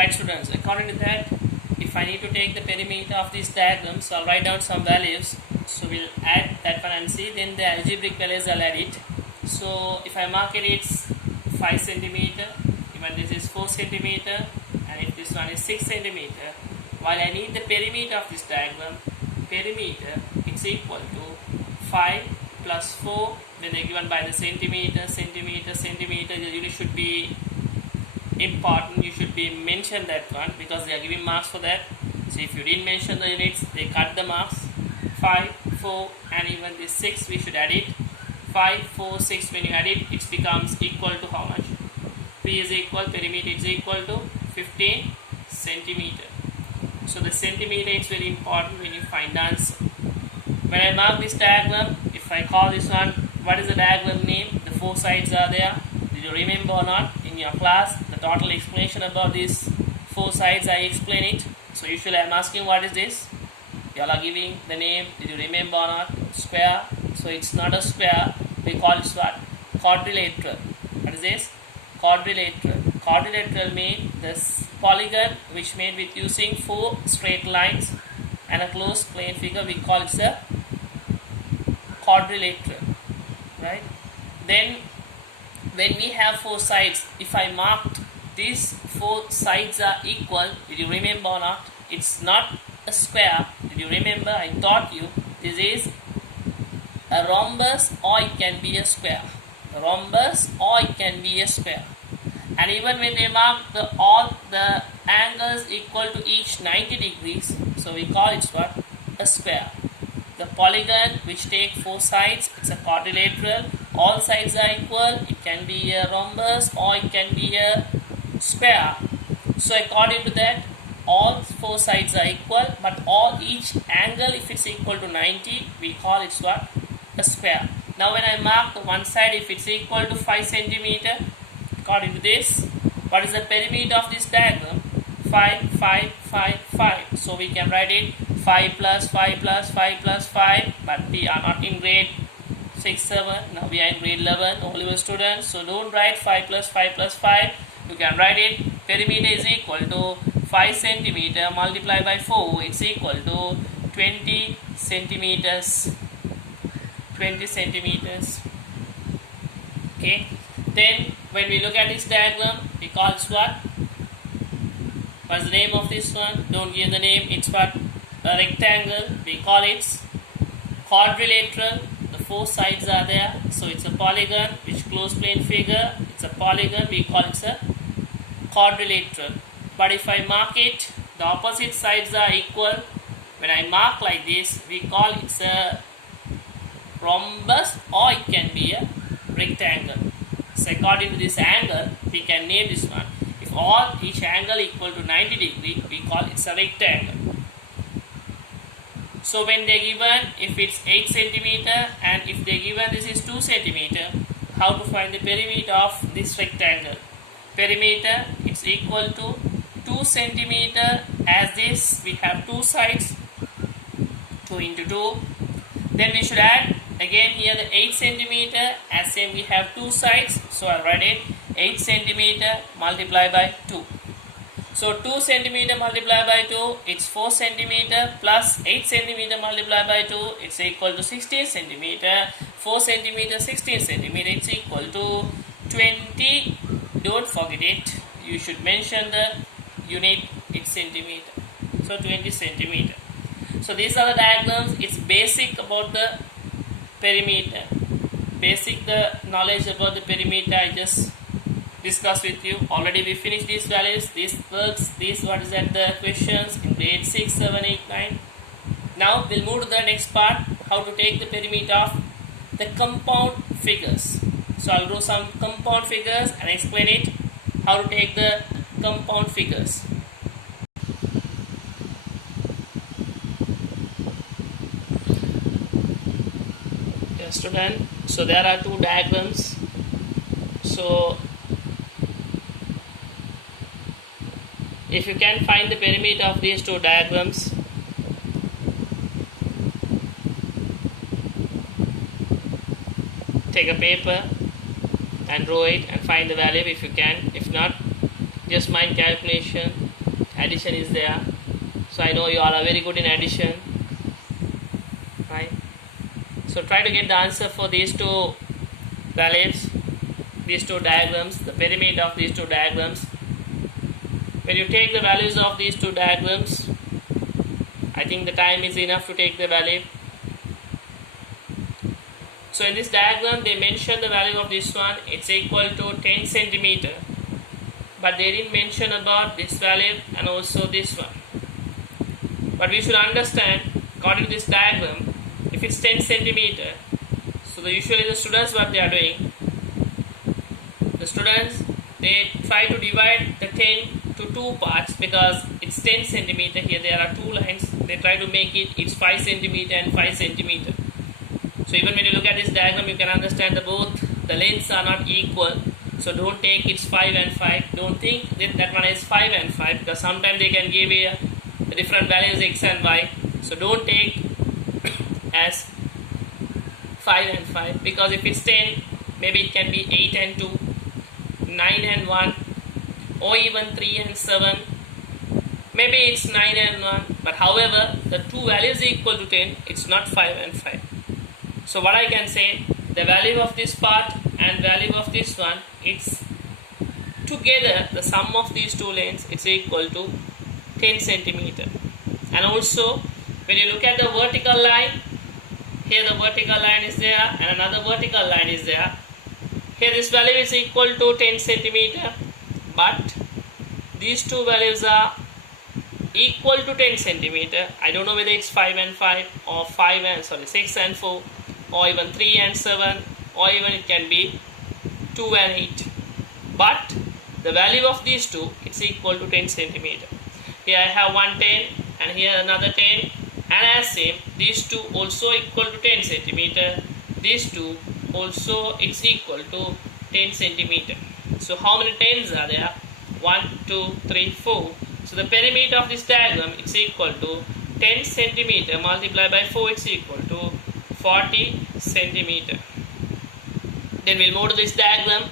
Right students, according to that, if I need to take the perimeter of this diagram, so I'll write down some values. So we'll add that one and see, then the algebraic values I'll add it. So if I mark it, it's 5 centimeter, even this is 4 centimeter, and if this one is 6 centimeter, while I need the perimeter of this diagram, perimeter it's equal to 5 plus 4, when they're given by the centimeter, you should be important, you should be mention that one because they are giving marks for that. So if you didn't mention the units, they cut the marks. 5, 4 and even this 6 we should add it. 5, 4, 6, when you add it, it becomes equal to how much? P is equal, perimeter is equal to 15 centimeter. So the centimeter is very important when you find the answer. When I mark this diagram, if I call this one, what is the diagram name? The 4 sides are there. Did you remember or not? In your class, the total explanation about these 4 sides, I explain it. So usually I am asking what is this? You all are giving the name. Did you remember or not? Square. So it's not a square. We call it what? Quadrilateral. What is this? Quadrilateral. Quadrilateral means this polygon which made with using 4 straight lines and a closed plane figure. We call it a quadrilateral. Right? Then when we have 4 sides, if I marked these 4 sides are equal, did you remember or not? It's not a square. Did you remember? I taught you this is a rhombus or it can be a square. A rhombus or it can be a square. And even when they mark all the angles equal to each 90 degrees, so we call it what? A square. The polygon which take 4 sides, it's a quadrilateral. All sides are equal. It can be a rhombus or it can be a square. So according to that, all 4 sides are equal, but each angle, if it's equal to 90, we call it what? A square. Now when I mark the one side, if it's equal to 5 centimeter, according to this, what is the perimeter of this diagram? 5, 5, 5, 5. So we can write it 5 plus 5 plus 5 plus 5, but we are not in grade 6, 7. Now we are in grade 11, O-level students. So don't write 5 plus 5 plus 5. You can write it, perimeter is equal to 5 centimeter multiplied by 4. It's equal to 20 centimeters. 20 centimeters. Okay. Then when we look at this diagram, we call it what? What's the name of this one? Don't give the name. It's what? A rectangle. We call it quadrilateral. The 4 sides are there. So it's a polygon, which closed plane figure. It's a polygon. We call it a quadrilateral. But if I mark it, the opposite sides are equal. When I mark like this, we call it a rhombus or it can be a rectangle. So according to this angle, we can name this one. If each angle equal to 90 degree, we call it a rectangle. So when they given, if it's 8 centimeter and if they given this is 2 centimeter, how to find the perimeter of this rectangle? Perimeter, it's equal to 2 centimeter. As this, we have 2 sides, 2 into 2. Then we should add again here the 8 centimeter, as same we have 2 sides, so I'll write it 8 centimeter multiplied by 2. So 2 centimeter multiplied by 2, it's 4 centimeter plus 8 centimeter multiplied by 2, it's equal to 16 centimeter. 4 centimeter, 16 centimeter, it's equal to 20. Don't forget it. You should mention the unit, it's centimeter. So 20 centimeter. So these are the diagrams. It's basic about the perimeter. Basic the knowledge about the perimeter I just discussed with you. Already we finished these values. These works. These what is at the questions in grade 6, 7, 8, 9. Now we'll move to the next part. How to take the perimeter of the compound figures. So I'll do some compound figures and explain it. How to take the compound figures. Student, so there are 2 diagrams. So if you can find the perimeter of these 2 diagrams, take a paper and draw it and find the value if you can. If not, just mind calculation addition is there. So I know you all are very good in addition, right? So try to get the answer for these two values, these two diagrams, the perimeter of these two diagrams. When you take the values of these two diagrams, I think the time is enough to take the value. So in this diagram they mention the value of this one, it's equal to 10 centimeter, but they didn't mention about this value and also this one. But we should understand, according to this diagram, if it's 10 centimeter, so usually the students, what they are doing, the students, they try to divide the 10 to two parts because it's 10 centimeter. Here there are two lines, they try to make it's 5 centimeter and 5 centimeter. So even when you look at this diagram, you can understand that both the lengths are not equal. So don't take it's 5 and 5. Don't think that one is 5 and 5, because sometimes they can give you different values x and y. So don't take as 5 and 5, because if it's 10, maybe it can be 8 and 2, 9 and 1, or even 3 and 7. Maybe it's 9 and 1, but however the two values equal to 10, it's not 5 and 5. So what I can say, the value of this part and value of this one, it's together the sum of these two lengths, it's equal to 10 centimeter. And also when you look at the vertical line, here the vertical line is there and another vertical line is there. Here this value is equal to 10 centimeter, but these two values are equal to 10 centimeter. I don't know whether it's 5 and 5 or 6 and 4 or even 3 and 7, or even it can be 2 and 8. But the value of these two, it's equal to 10 centimeter. Here I have one 10 and here another 10, and as same, these two also equal to 10 centimeter. These two also it's equal to 10 centimeter. So how many 10s are there? 1, 2, 3, 4. So the perimeter of this diagram, it's equal to 10 centimeter multiplied by 4, it's equal to 40 centimeter. Then we'll move to this diagram.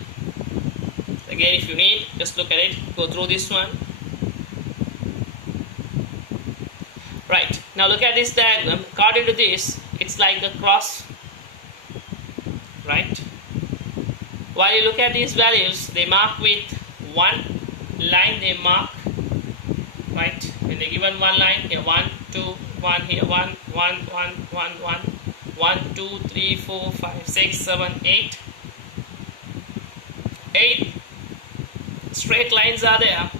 Again, if you need, just look at it, go through this one. Right, now look at this diagram. According to this, it's like the cross, right? While you look at these values, they mark with one line, they mark, right? When they given one line, here 1, 2, 1, here 1, 1, 1, 1, 1, 1, 2, 3, 4, 5, 6, 7, 8. 8 straight lines are there,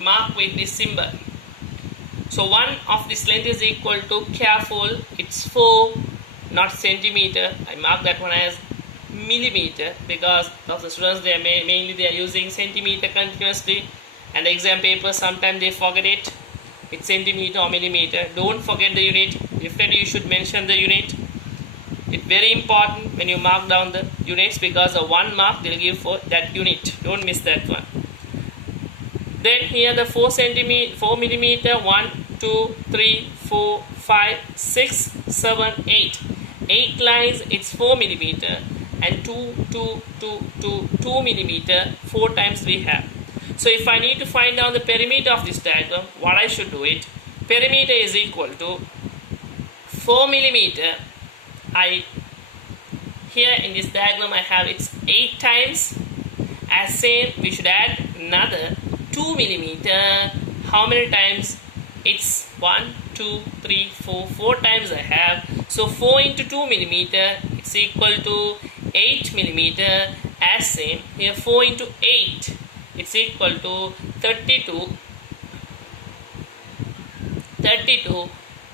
marked with this symbol. So one of this length is equal to, careful, it's 4, not centimeter. I mark that one as millimeter because of the students, they are mainly they are using centimeter continuously, and the exam paper sometimes they forget it, it's centimeter or millimeter. Don't forget the unit. Definitely you should mention the unit. It's very important when you mark down the units, because the one mark they'll give for that unit. Don't miss that one. Then here the 4 millimeter, 1, 2, 3, 4, 5, 6, 7, 8. 8 lines, it's 4 millimeter, and 2 millimeter, 4 times we have. So if I need to find out the perimeter of this diagram, what I should do it, perimeter is equal to 4 millimeter. Here in this diagram I have it's 8 times, as same we should add another 2 millimeter. How many times? It's 1, 2, 3, 4, 4 times I have. So 4 into 2 millimeter, it's equal to 8 millimeter. As same here, 4 into 8, it's equal to 32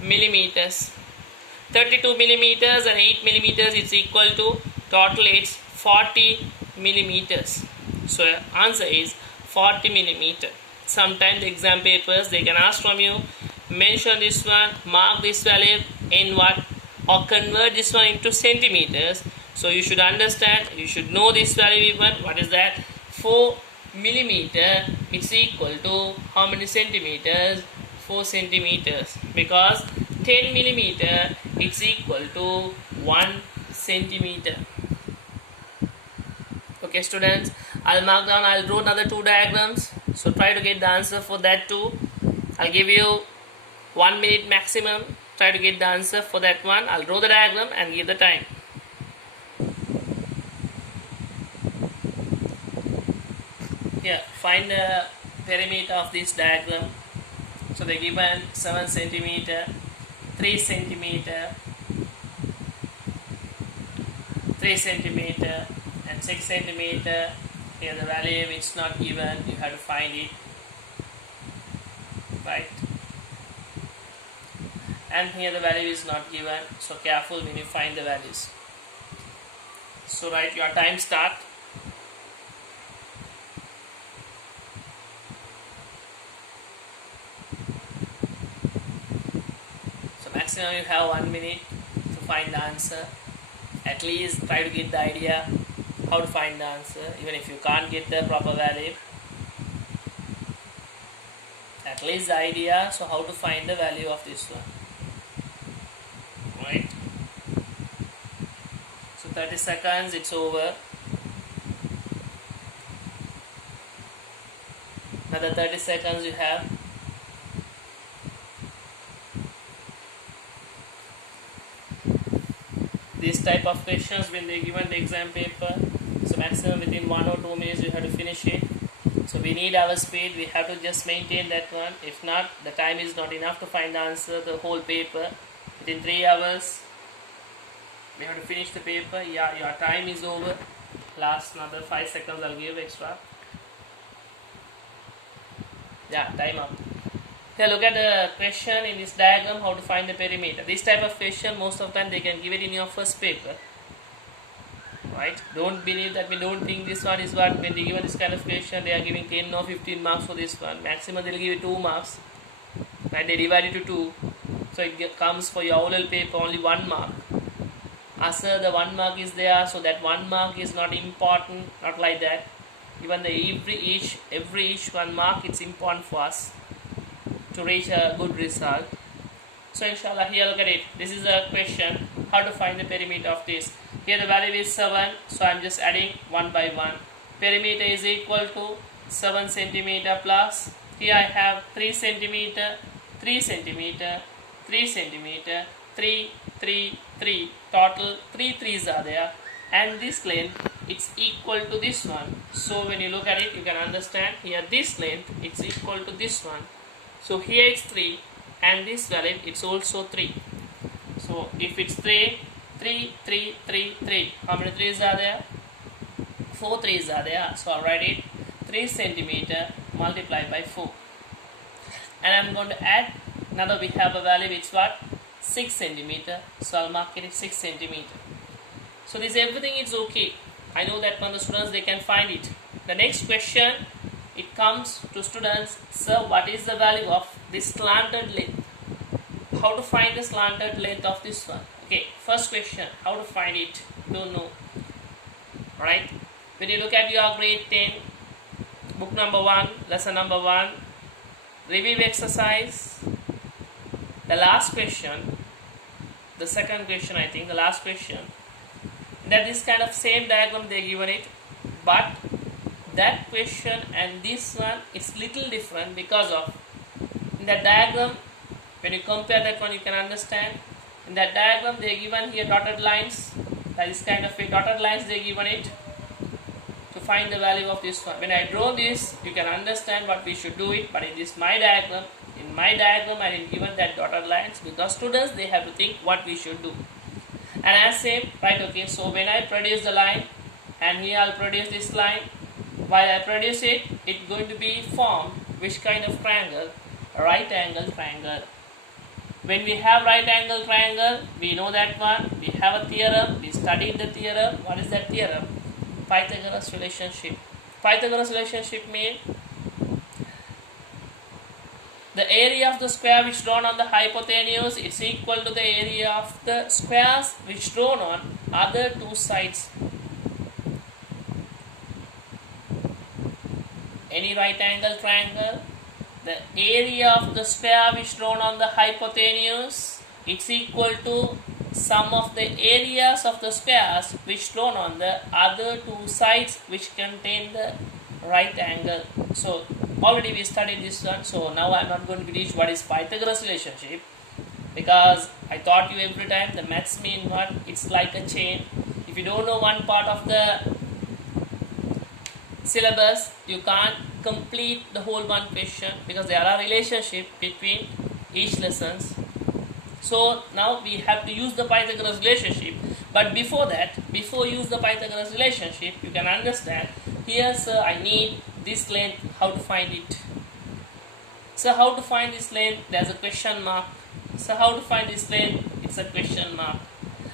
millimeters. 32 millimeters and 8 millimeters, it's equal to total it's 40 millimeters. So answer is 40 millimeter. Sometimes the exam papers they can ask from you, mention this one, mark this value in what, or convert this one into centimeters. So you should understand, you should know this value even. What is that? 4 millimeter, it's equal to how many centimeters? 4 centimeters, because 10 millimeter, it's equal to 1 centimeter. Okay students, I'll mark down, I'll draw another 2 diagrams. So try to get the answer for that too. I'll give you 1 minute maximum. Try to get the answer for that one. I'll draw the diagram and give the time. Here, find the perimeter of this diagram. So they given 7 centimeter, 3 centimeter, 3 centimeter, and 6 centimeter. Here the value which is not given, you have to find it, right? And here the value is not given, so careful when you find the values. So write your time start. So maximum you have 1 minute to find the answer. At least try to get the idea how to find the answer, even if you can't get the proper value. At least the idea, so how to find the value of this one. Right? So 30 seconds, it's over. Another 30 seconds you have. This type of questions when they given the exam paper, so maximum within 1 or 2 minutes you have to finish it. So we need our speed, we have to just maintain that one. If not, the time is not enough to find the answer, the whole paper. Within 3 hours we have to finish the paper. Yeah, your time is over. Last another 5 seconds I'll give extra. Yeah, time up. Here look at the question in this diagram, how to find the perimeter. This type of question most of the time they can give it in your first paper. Right? Don't believe that, we don't think this one is what, when they give this kind of question they are giving 10 or 15 marks for this one. Maximum they will give you 2 marks. Right? They divide it to 2. So it comes for your oral paper only 1 mark. Answer the 1 mark is there, so that 1 mark is not important, not like that. Even the every each 1 mark, it's important for us to reach a good result. So inshallah, here look at it. This is a question, how to find the perimeter of this. Here the value is 7, so I'm just adding 1 by 1. Perimeter is equal to 7 centimeter plus, here I have 3 centimeter, 3 centimeter, 3 centimeter, 3, 3, 3. Total 3 3s are there, and this length it's equal to this one. So when you look at it, you can understand here this length it's equal to this one. So here it's 3, and this value it's also 3. So if it's 3, 3, 3, 3, 3, how many 3s are there? 4 3s are there. So I'll write it 3 centimeter multiplied by 4. And I'm going to add, now we have a value which what? 6 centimeter. So I'll mark it at 6 centimeter. So this everything is okay. I know that from the students they can find it. The next question, it comes to students, sir, what is the value of this slanted length? How to find the slanted length of this one? Okay, first question, how to find it? Don't know. Alright, when you look at your grade 10, book number 1, lesson number 1, review exercise, the last question, the second question I think, the last question, that this kind of same diagram they given it, but that question and this one is little different because of in that diagram, when you compare that one you can understand. In that diagram they given here dotted lines, that is kind of a dotted lines they given it to find the value of this one. When I draw this you can understand what we should do it, but in this my diagram, I didn't given that dotted lines because students they have to think what we should do. And as same, right, okay, so when I produce the line and here I'll produce this line, while I produce it, it's going to be formed which kind of triangle? A right angle triangle. When we have right angle triangle, we know that one, we have a theorem, we studied the theorem. What is that theorem? Pythagoras relationship. Pythagoras relationship means the area of the square which drawn on the hypotenuse is equal to the area of the squares which drawn on other two sides. Any right angle triangle, the area of the square which drawn on the hypotenuse is equal to sum of the areas of the squares which drawn on the other two sides which contain the right angle. So already we studied this one, so now I'm not going to teach what is Pythagoras relationship, because I taught you every time the maths mean what? It's like a chain. If you don't know one part of the syllabus, you can't complete the whole one question, because there are relationship between each lessons. So now we have to use the Pythagoras relationship. But before that, before use the Pythagoras relationship, you can understand here, sir, I need this length, how to find it. So how to find this length? There's a question mark. So how to find this length? It's a question mark.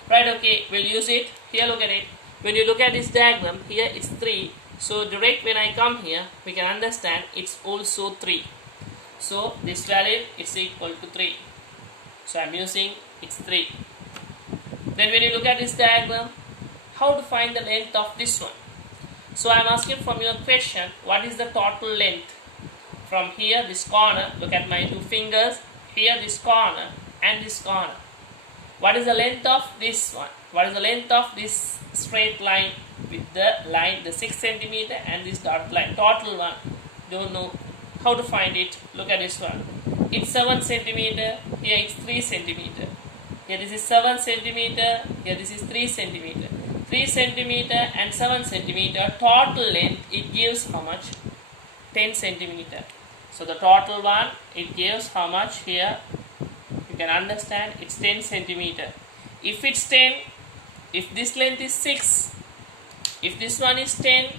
Right, okay, we'll use it. Here, look at it. When you look at this diagram, here it's 3. So direct when I come here, we can understand it's also 3. So this value is equal to 3. So I'm using it's 3. Then when you look at this diagram, how to find the length of this one? So I'm asking from your question, what is the total length? From here, this corner, look at my 2 fingers, here this corner and this corner. What is the length of this one? What is the length of this straight line with the line, the 6 centimeter and this dot line? Total one. Don't know how to find it. Look at this one. It's 7 centimeter. Here it's 3 centimeter. Here this is 7 centimeter. Here this is 3 centimeter. 3 centimeter and 7 centimeter total length, it gives how much? 10 centimeter. So the total one, it gives how much here? You can understand it's 10 centimeter. If it's 10, if this length is 6, if this one is 10,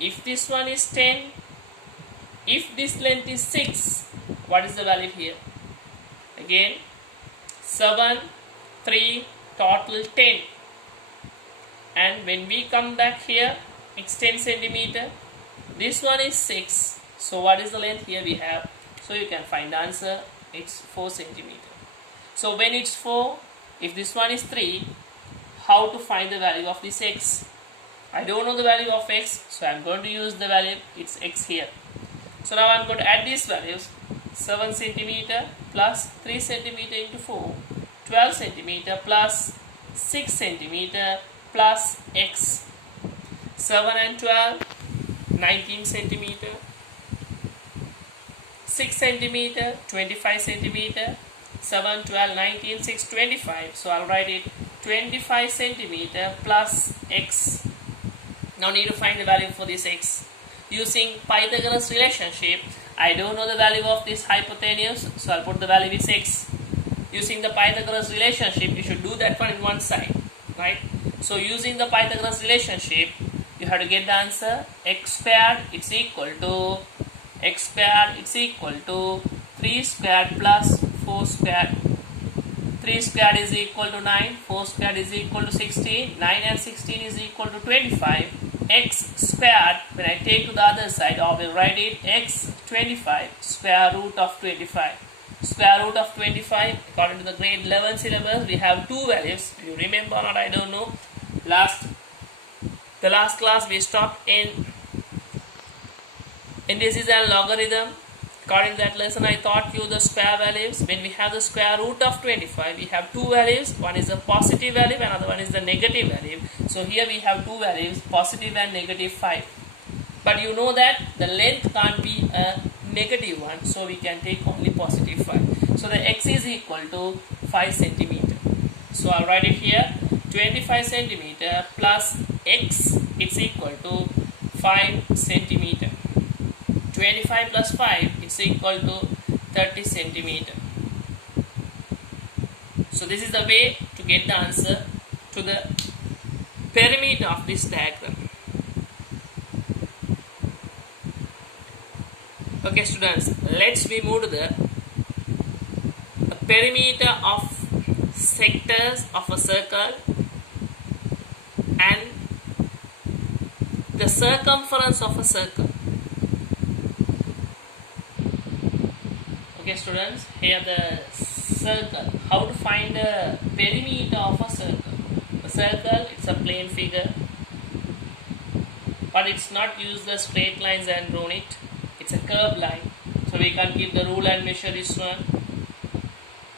if this one is 10, if this length is 6, what is the value here? Again, 7, 3, total 10. And when we come back here, it's 10 centimeter. This one is 6. So what is the length here we have? So you can find the answer. It's 4 centimeter. So when it's 4, if this one is 3, how to find the value of this x? I don't know the value of x, so I'm going to use the value, it's x here. So now I'm going to add these values. 7 centimeter plus 3 centimeter into 4, 12 centimeter plus 6 centimeter plus x. 7 and 12, 19 centimeter. 6 centimeter, 25 centimeter. 7, 12, 19, 6, 25. So I'll write it 25 centimeter plus x. Now need to find the value for this x. Using Pythagoras relationship, I don't know the value of this hypotenuse, so I'll put the value is x. Using the Pythagoras relationship, you should do that one in one side, right? So using the Pythagoras relationship, you have to get the answer. X squared it's equal to 3 squared plus 4 squared. 3 squared is equal to 9, 4 squared is equal to 16, 9 and 16 is equal to 25. X squared, when I take to the other side, I will write it x 25, square root of 25. Square root of 25, according to the grade 11 syllabus, we have 2 values. You remember or not, I don't know. The last class we stopped in indices and logarithm. According to that lesson, I taught you the square values. When we have the square root of 25, we have 2 values. One is the positive value, another one is the negative value. So here we have 2 values, positive and negative 5. But you know that the length can't be a negative one, so we can take only positive 5. So the x is equal to 5 centimeter. So I'll write it here, 25 centimeter plus x, it's equal to 5 centimeter. 25 plus 5 is equal to 30 centimeter. So this is the way to get the answer to the perimeter of this diagram. Okay students, let's we move to the perimeter of sectors of a circle and the circumference of a circle. Okay students, here the circle. How to find the perimeter of a circle? A circle, it's a plane figure, but it's not use the straight lines and drawn it. It's a curved line. So we can give the rule and measure this one.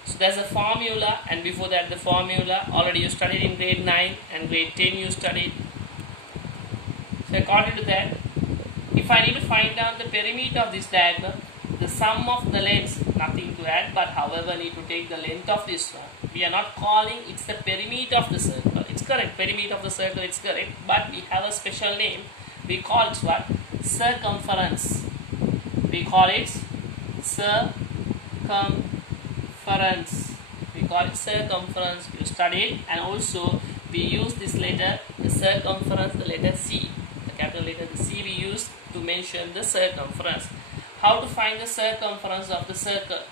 So there's a formula, and before that the formula already you studied in grade 9 and grade 10 you studied. So according to that, if If I need to find out the perimeter of this diagram, the sum of the lengths, nothing to add, but however need to take the length of this one. We are not calling it's the perimeter of the circle. It's correct, perimeter of the circle, it's correct, but we have a special name. We call it what? Circumference. We call it circumference. We call it circumference. You study it, and also we use this letter, the circumference, the letter C, the capital letter, the C we use to mention the circumference. How to find the circumference of the circle?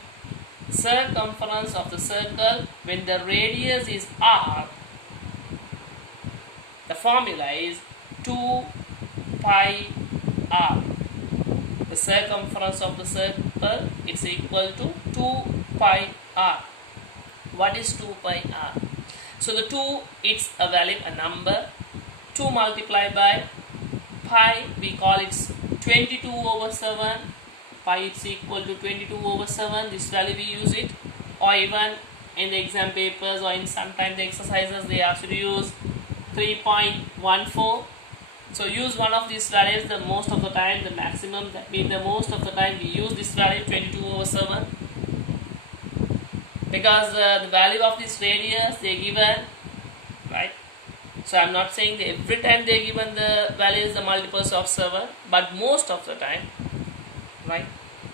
Circumference of the circle, when the radius is r, the formula is 2 pi r. The circumference of the circle is equal to 2 pi r. What is 2 pi r? So the 2, it's a value, a number. 2 multiplied by pi, we call it 22 over 7. Pi is equal to 22 over 7. This value we use it. Or even in the exam papers or in sometimes the exercises, they ask you to use 3.14. So use one of these values the most of the time, the maximum, that means the most of the time we use this value 22 over 7. Because the value of this radius they given, right? So I'm not saying that every time they given the value is the multiples of 7, but most of the time, right?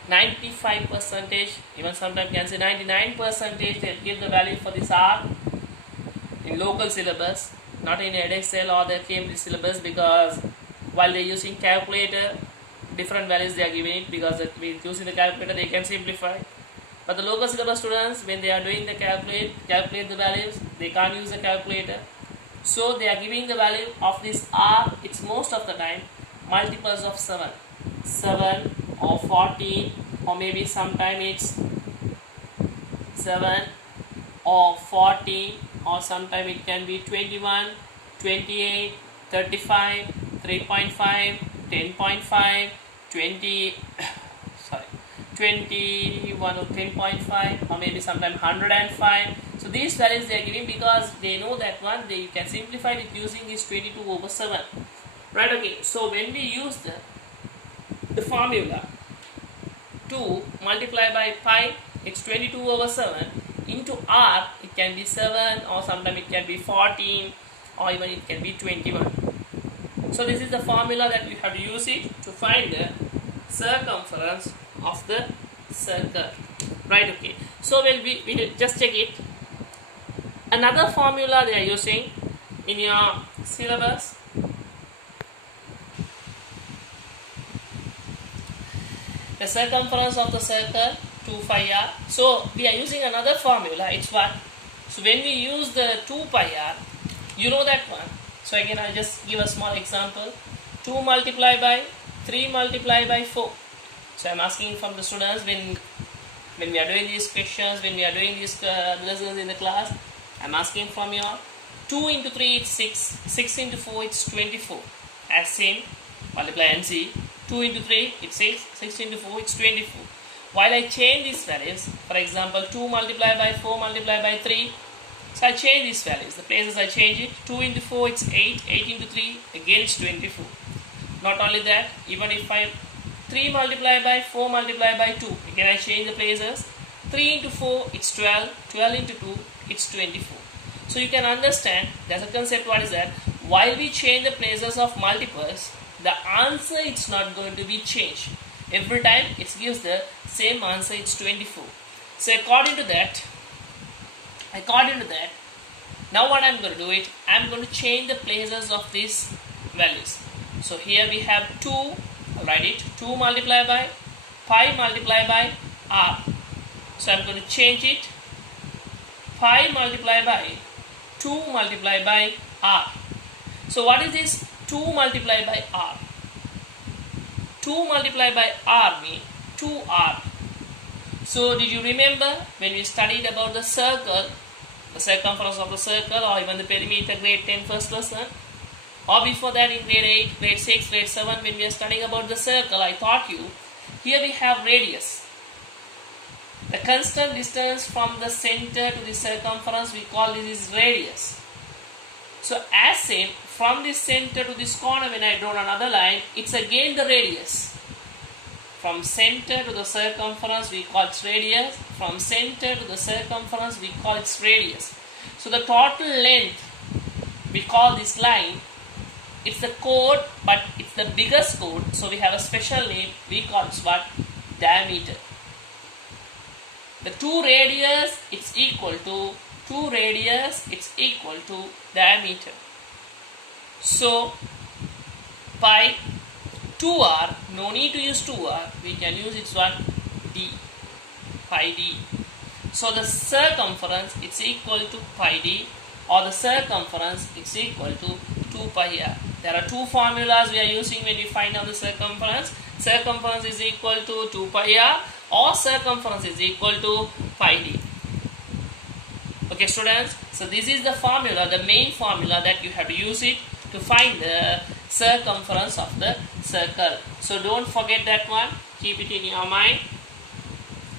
95%, even sometimes can say 99%, they give the value for this R in local syllabus, not in Edexcel or the Cambridge syllabus, because while they're using calculator, different values they are giving it, because with using the calculator they can simplify. But the local syllabus students, when they are doing the calculate the values, they can't use the calculator. So they are giving the value of this R, it's most of the time multiples of 7. 7 or 14, or maybe sometime it's 7 or 14, or sometime it can be 21, 28, 35, 3.5, 10.5, 20, sorry, 21 or 10.5, or maybe sometime 105. So these values they are giving because they know that one they can simplify it using this 22 over 7. Right, okay. So when we use the formula 2 multiplied by pi, it's 22 over 7 into r, it can be 7, or sometimes it can be 14, or even it can be 21. So this is the formula that we have to use it to find the circumference of the circle. Right, okay. So we will just check it. Another formula they are using in your syllabus, the circumference of the circle 2 pi r. So we are using another formula. It's what? So when we use the 2 pi r, you know that one. So again I'll just give a small example. 2 multiplied by 3 multiplied by 4. So I'm asking from the students when we are doing these questions, when we are doing these lessons in the class, I'm asking from your 2 into 3 it's 6, 6 into 4 it's 24. As seen, multiply and see. 2 into 3 it's 6, 6 into 4 it's 24. While I change these values, for example 2 multiplied by 4 multiplied by 3, so I change these values, the places I change it. 2 into 4 it's 8, 8 into 3 again it's 24. Not only that, even if I 3 multiplied by 4 multiplied by 2, again I change the places. 3 into 4 it's 12, 12 into 2 it's 24. So you can understand, there's a concept, what is that? While we change the places of multiples, the answer it's not going to be changed. Every time it gives the same answer, it's 24. So according to that, now what I'm going to do it, I'm going to change the places of these values. So here we have 2, I'll write it, 2 multiplied by pi multiplied by r. So I'm going to change it, pi multiplied by 2 multiplied by r. So what is this 2 multiplied by r? 2 multiplied by r means 2r. So did you remember when we studied about the circle, the circumference of the circle, or even the perimeter, grade 10 first lesson, or before that in grade 8, grade 6, grade 7, when we are studying about the circle, I taught you, here we have radius. The constant distance from the center to the circumference, we call this is radius. So as seen, from this center to this corner, when I draw another line, it's again the radius. From center to the circumference, we call its radius. From center to the circumference, we call its radius. So the total length, we call this line, it's the chord, but it's the biggest chord. So we have a special name. We call it what? Diameter. The 2 radius, it's equal to 2 radius, it's equal to diameter. So pi 2r, no need to use 2r, we can use its what? D, pi d. So the circumference, it's equal to pi d, or the circumference, it's equal to 2 pi r. There are 2 formulas we are using when we find out the circumference. Circumference is equal to 2 pi r, or circumference is equal to pi d. Okay students, so this is the formula, the main formula that you have to use it to find the circumference of the circle. So don't forget that one, keep it in your mind.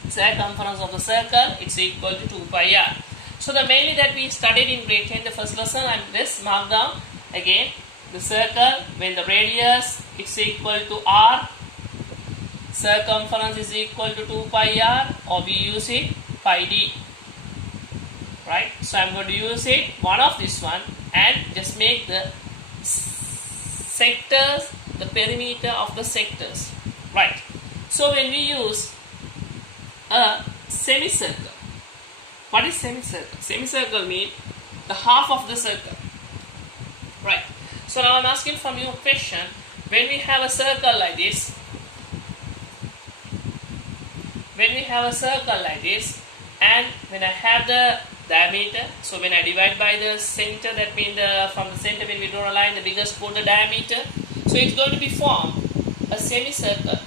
Circumference of the circle, it's equal to 2 pi r. So the mainly that we studied in grade 10, the first lesson, and this mark down again. The circle, when the radius, it's equal to r, circumference is equal to 2 pi r, or we use it pi d. Right? So I'm going to use it, one of this one, and just make the sectors, the perimeter of the sectors. Right? So when we use a semicircle, what is semicircle? Semicircle means the half of the circle. Right? So now I'm asking from you a question. When we have a circle like this, and when I have the diameter, so when I divide by the center, that means from the center when we draw a line, the biggest chord, the diameter, so it's going to be formed a semicircle.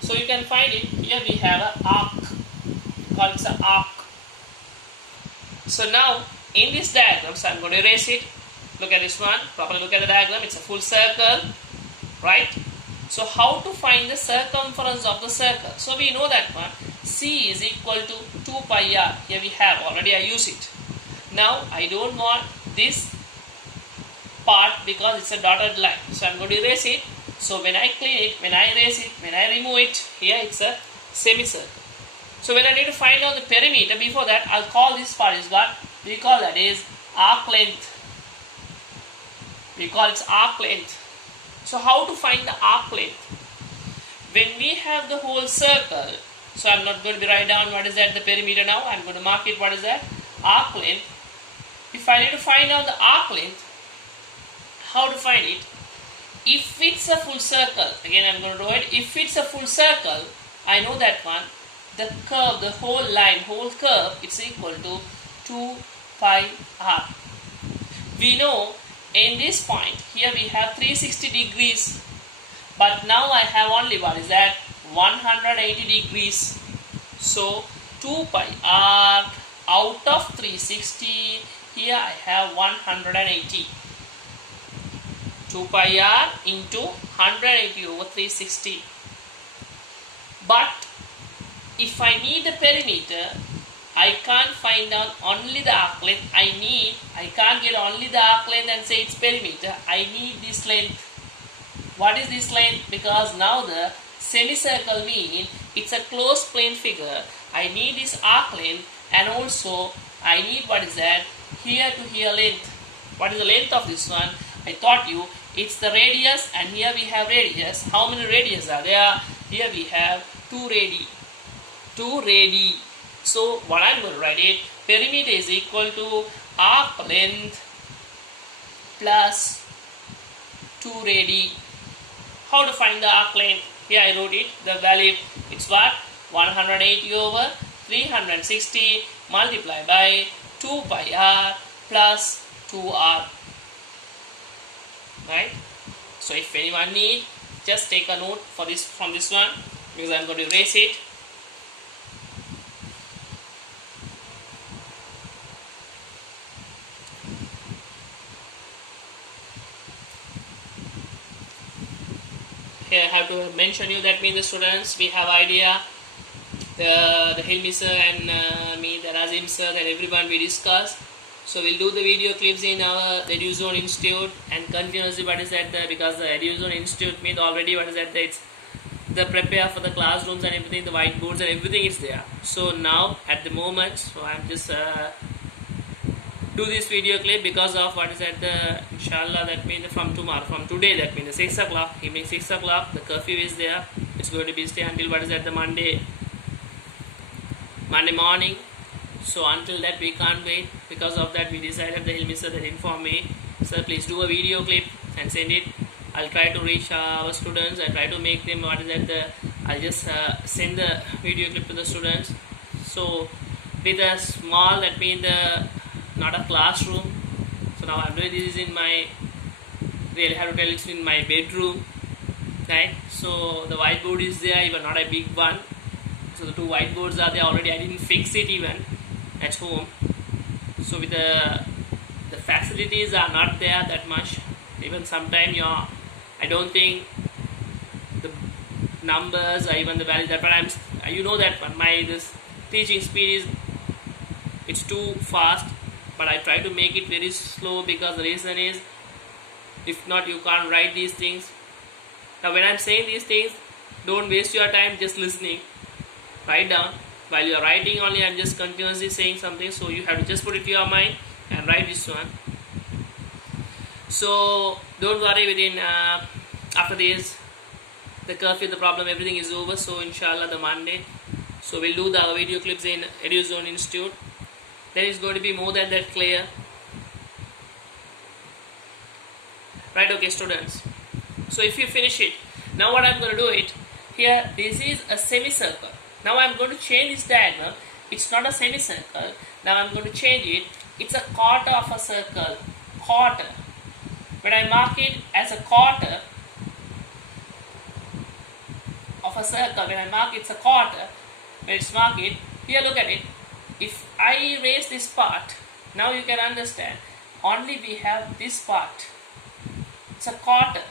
So you can find it, here we have an arc, called it an arc. So now in this diagram, so I'm going to erase it. Look at this one, properly look at the diagram, it's a full circle, right? So how to find the circumference of the circle? So we know that one, C is equal to 2 pi r. Here we have, already I use it. Now I don't want this part because it's a dotted line. So I'm going to erase it. So when I clean it, when I erase it, when I remove it, here it's a semicircle. So when I need to find out the perimeter, before that I'll call this part is what? We call that is arc length. We call it arc length. So how to find the arc length? When we have the whole circle, so I'm not going to write down what is that the perimeter now, I'm going to mark it what is that? Arc length. If I need to find out the arc length, how to find it? If it's a full circle, again I'm going to draw it, if it's a full circle, I know that one, the curve, the whole line, whole curve, it's equal to 2 pi r. We know in this point, here we have 360 degrees, but now I have only what is that? 180 degrees. So 2 pi r out of 360, here I have 180. 2 pi r into 180 over 360. But if I need the perimeter, I can't find out only the arc length. I can't get only the arc length and say it's perimeter. I need this length. What is this length? Because now the semicircle means it's a closed plane figure. I need this arc length, and also I need what is that? Here to here length. What is the length of this one? I taught you it's the radius, and here we have radius. How many radius are there? Here we have 2 radii. 2 radii. So what I'm going to write it, perimeter is equal to arc length plus 2 radii. How to find the arc length? Here I wrote it, the value, it's what? 180 over 360 multiplied by 2 pi r plus 2r. Right? So if anyone need, just take a note for this from this one, because I'm going to erase it. Here I have to mention you, that means the students, we have idea, the Hilmi sir and me, the Razim sir, and everyone we discussed. So we'll do the video clips in our EduZone Institute and continuously what is that because the EduZone Institute means already what is that it's the prepare for the classrooms and everything, the whiteboards and everything is there. So now at the moment, so I'm just do this video clip because of what is that inshallah, that means from tomorrow, from today, that means 6 o'clock, evening 6 o'clock, the curfew is there. It's going to be stay until what is that the Monday morning. So until that we can't wait. Because of that we decided, the Hilmi sir that informed me, sir please do a video clip and send it. I'll try to reach our students and try to make them what is that I'll just send the video clip to the students. So with a small, that means not a classroom. So now I'm doing this in my, really have to tell, it's in my bedroom, right? So the whiteboard is there, even not a big one. So the two whiteboards are there already. I didn't fix it even at home. So with the facilities are not there that much. Even sometimes I don't think the numbers or even the values that, but you know that this teaching speed is, it's too fast, but I try to make it very slow because the reason is, if not you can't write these things. Now when I'm saying these things, don't waste your time just listening. Write down. While you are writing only, I'm just continuously saying something, so you have to just put it to your mind and write this one. So don't worry, within after this the curfew, the problem, everything is over. So inshallah the Monday, so we'll do the video clips in EduZone Institute. Then it's going to be more than that clear, right? Okay students, so if you finish it, now what I'm going to do it here, this is a semicircle. Now I'm going to change this diagonal. It's not a semicircle. Now I'm going to change it. It's a quarter of a circle. Quarter. When I mark it as a quarter of a circle, when I mark it's a quarter, when it's marked it, here look at it. If I erase this part, now you can understand, only we have this part. It's a quarter.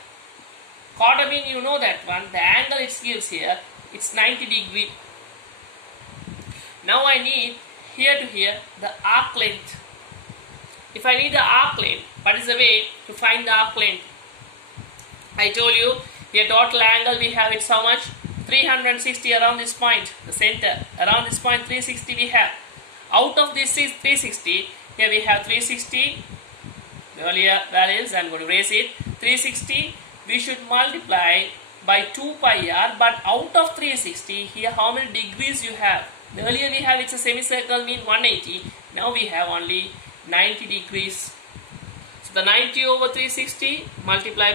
Quarter means, you know that one, the angle it gives here, it's 90 degree. Now I need here to here the arc length. If I need the arc length, what is the way to find the arc length? I told you here total angle we have, it's how much? 360 around this point, the center. Around this point 360 we have. Out of this is 360, here we have 360. The earlier values, I'm going to erase it. 360 we should multiply by 2 pi r, but out of 360 here how many degrees you have? Earlier we have, it's a semicircle, mean 180. Now we have only 90 degrees. So the 90 over 360 multiplied